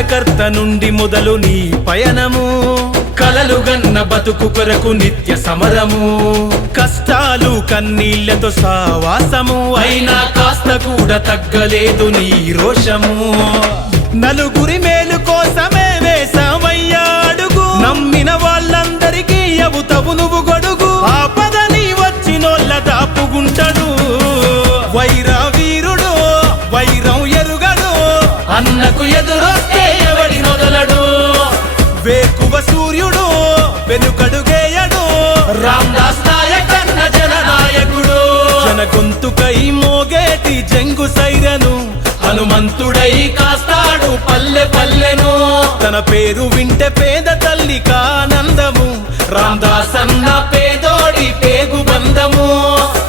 కార్యకర్త నుండి మొదలు నీ పయనము. కలలు గన్న బతుకు కొరకు నిత్య సమరము. కష్టాలు కన్నీళ్ళతో సావాసము. అయినా కాస్త కూడా తగ్గలేదు నీ రోషము. నలుగురి మేలు కోసమే వేసావయ్యా అడుగు. నమ్మిన వాళ్ళందరికీ అవుతవు నువ్వు గొడుగు. ఆపదని వచ్చినోళ్ళ దాపుగుంటడు. వైరా వీరుడు వైరం ఎరుగడు. అన్నకు ఎదురొస్తే వేకువ సూర్యుడు వెనుకడుగేయడు. రామ్దాస్ నాయకన్న జననాయకుడు. జన గొంతుకై మోగేటి జంగు సైరను హనుమంతుడై కాస్తాడు పల్లె పల్లెను. తన పేరు వింటే పేద తల్లి కానందము. రామ్దాస్ అన్న